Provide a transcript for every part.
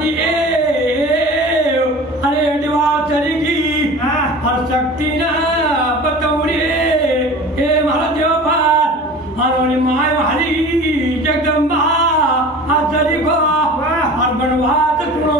पार्वती अरे अडवा चरिगी हर शक्ति ना बतौरे हे महादेव पार हर माय हरी जगदम्बा आचरी को हर बनवात तुनो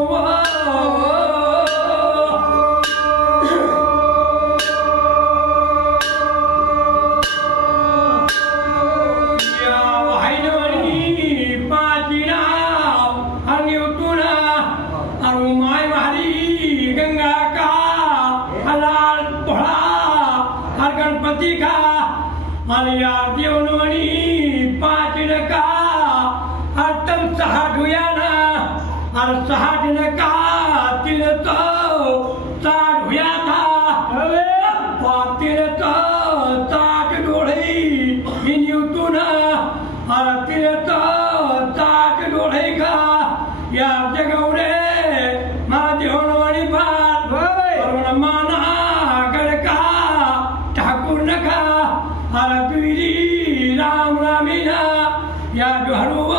गणपति का हरियाती उन्होंने पाँच का अतम साठ हुआ ना और 60 का 360 हुआ था 360 डोढ़ी इन ना और 360 डोढ़ी का यार जगह रे महादेव उन्होंने बात और माना हरद्वीरी राम रामीना या जो हरुआ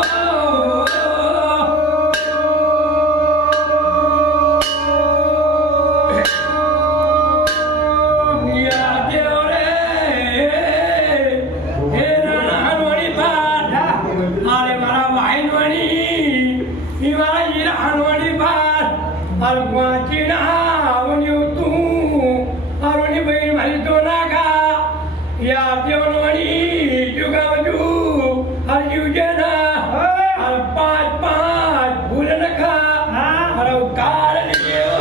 या देवरे हे राणा हनुमानी पार अरे मारा भाई नवानी हिमारा हीरा हनुमानी पार और गुआचीना उन्हीं तू और उन्हीं बहन भाई तो ना का या देवनवानी जुगावजू हर युजना हर 5 भूलन का हर कार लियो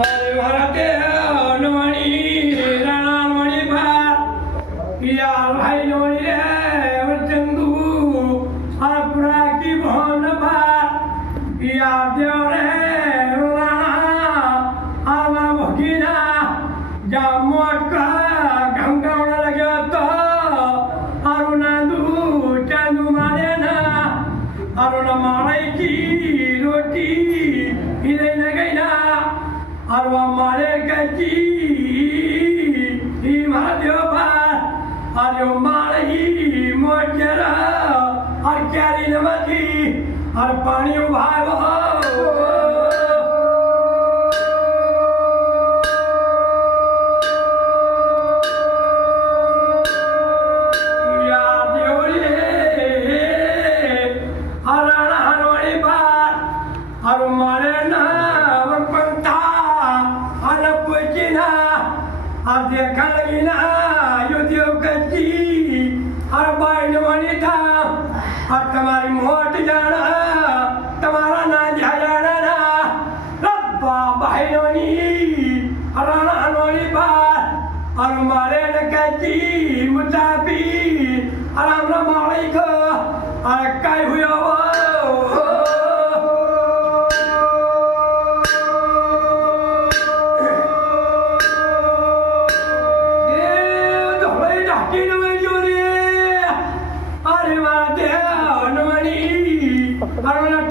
और भारते नवानी राणवानी भार या भाई नवानी रे और चंदू हर पुरा की भवन या देवरे राणा आवा भगीना जामोट का गंगावना लगे तो अरुणादू चांदू मारे ना अरुणा मारे की रोटी इधर लगे ना अरुणा मारे कच्ची ही महादेव पार अरे मारे ही मोचरा और क्यारी नमती और पानी उभार और मारे ना पंथा और पुचीना और देखा लगी ना युद्ध कच्ची और बाइल बनी था और तुम्हारी मोट जाना तुम्हारा ना जाना ना रब्बा भाईनोनी राणा हनोनी पार और मारे न कच्ची मुताबी और हमरा मारे को और काय हुआ वो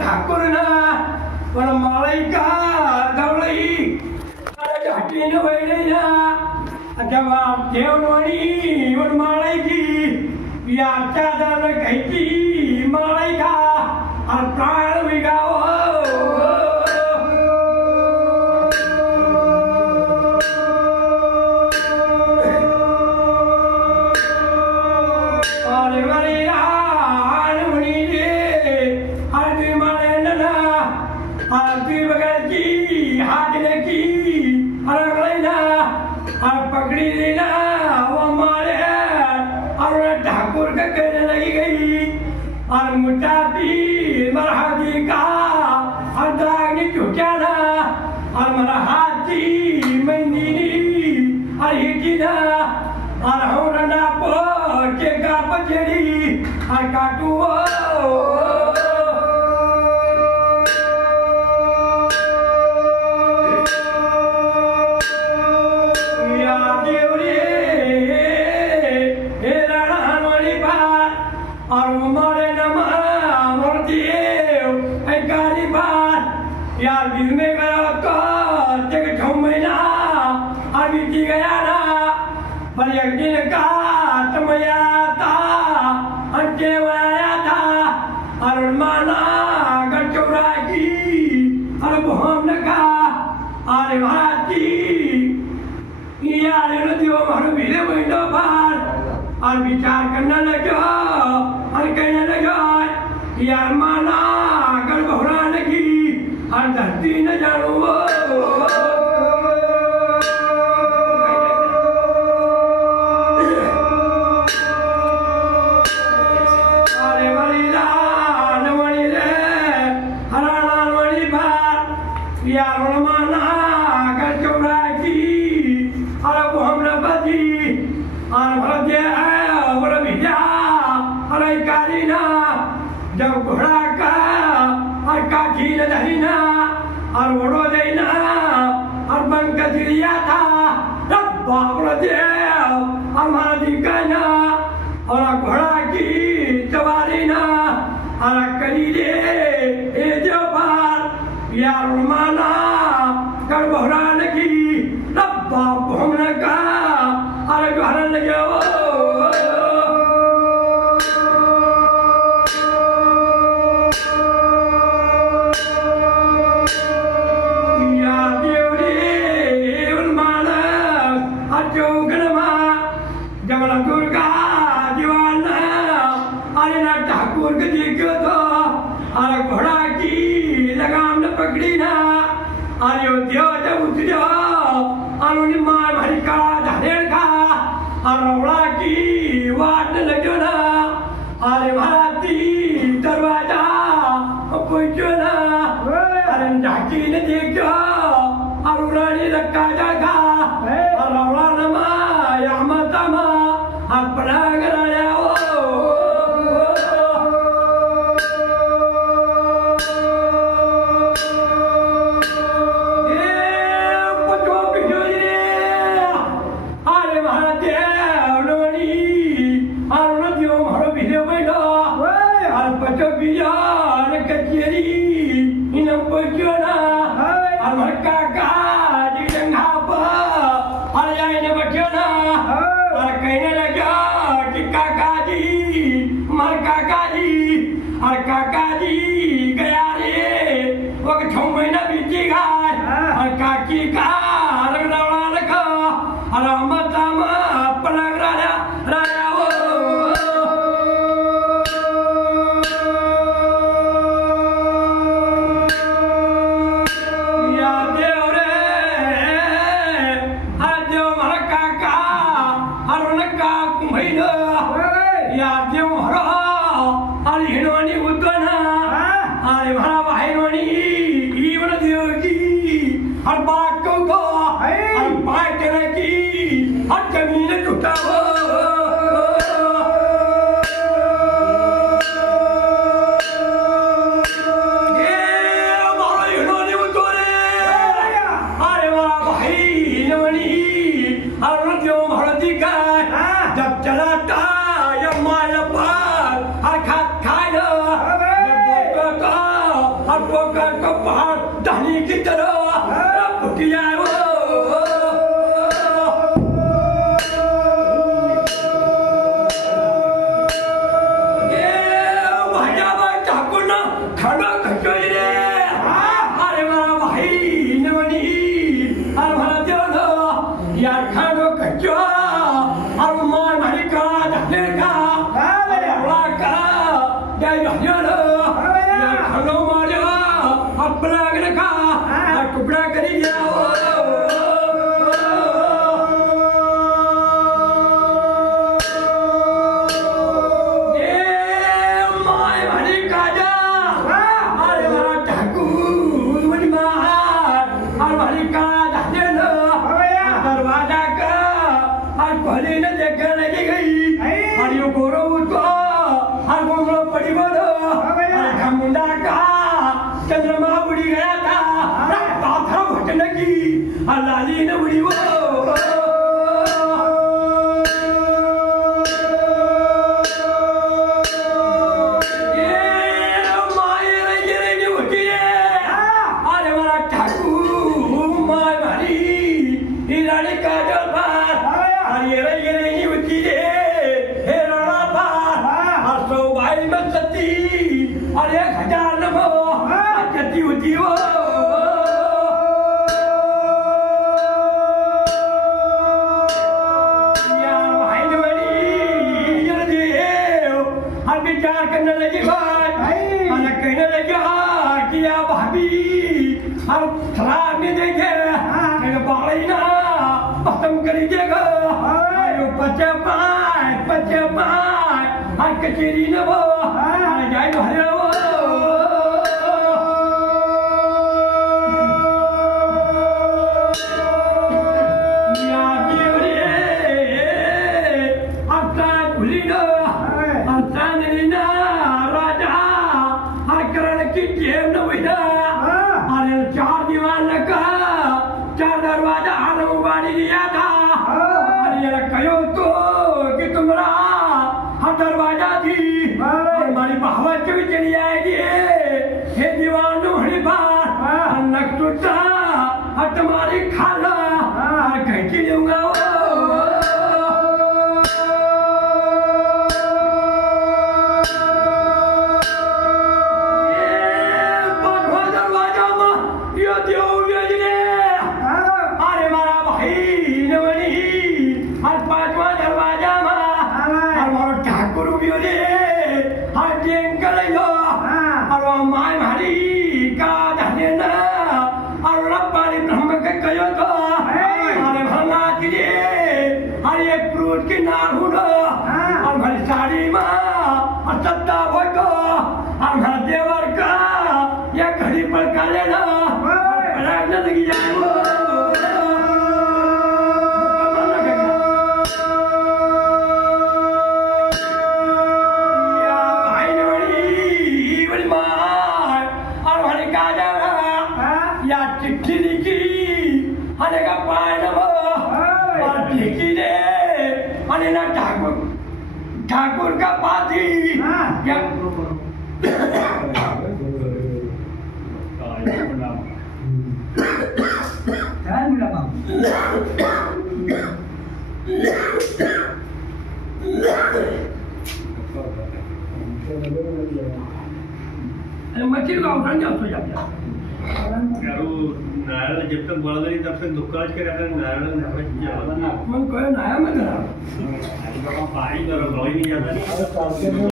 ठाकुर ना और मालाइका दौड़ई अरे घाटी न वैले ना जवाब देवनोनी और मालाइकी या चादर कहती मालाइका और प्राण विगाओ आरती वगैरह की हाथ की अलग लेना और पकड़ी लेना वो मारे और ठाकुर का कहने लगी गई और मुटापी मरहादी का और दागनी चुक्याना और मरा हाथी मंदिरी और हिटीना और होना पो के का पचड़ी और काटू और मारे नमा मूर्ति एक गाड़ी बार यार बिल में गया का जग ठो महीना एक दिन का तमया था अंटे वाया था अरुण माना गचौरा की अरे हम न का अरे भारती यार नदियों मारो भीले महीनों बार और विचार करने लगे और कहने लगे यार माना अगर बहुरा लगी और धरती न जानू जब घोड़ा का और काठी न धरीना और वड़ो देना और बंक चिड़िया था तब बाबड़ देव हमारा दिखाना और घोड़ा की सवारी ना और करी दे ये जो पार यार माना कर घोड़ा लगी तब बाप हमने का और घर लगे घोड़ा की लगाम न पकड़ी ना अयोध्या जब उतरो अरुण मार भरी का धरेड़ का और रौड़ा की वाट लगो ना अरे भारती दरवाजा पूछो ना अरे झाकी ने देखो और रानी रखा जागा और रौड़ा नमा या माता मा अपना गराया Are you ready? खराब नहीं देखे तेरे बाड़ी ना खत्म करी देगा आयो पचे पाए हर कचेरी न वो जाए तो हरे वो दरवाजा थी हमारी बहावत भी चली आएगी हे दीवानो हरी बात नक टूटा तुम्हारी खाला कह के दूंगा दरवाजा में यो अरे मारा भाई हर पांचवा दरवाजा में ठाकुर भी रे हर दिन करेगा और माय भारी का धन्य और रब्बानी ब्रह्म के कयो तो अरे भला के हर एक फ्रूट की नार हुनो और हमारी साड़ी में और सत्ता हो तो और हमारा देवर का ये घड़ी पर कर लेना न लगी जाए वो चिट्ठी लिखी अरे का पाए न और लिखी दे अरे ना ठाकुर का पाती या मच्छी का उठान जाओ जाता नारायण जब तक बोला नहीं तब तक दुकान के रहकर नारायण मन कोई नया में करा पानी करो नहीं जाता नहीं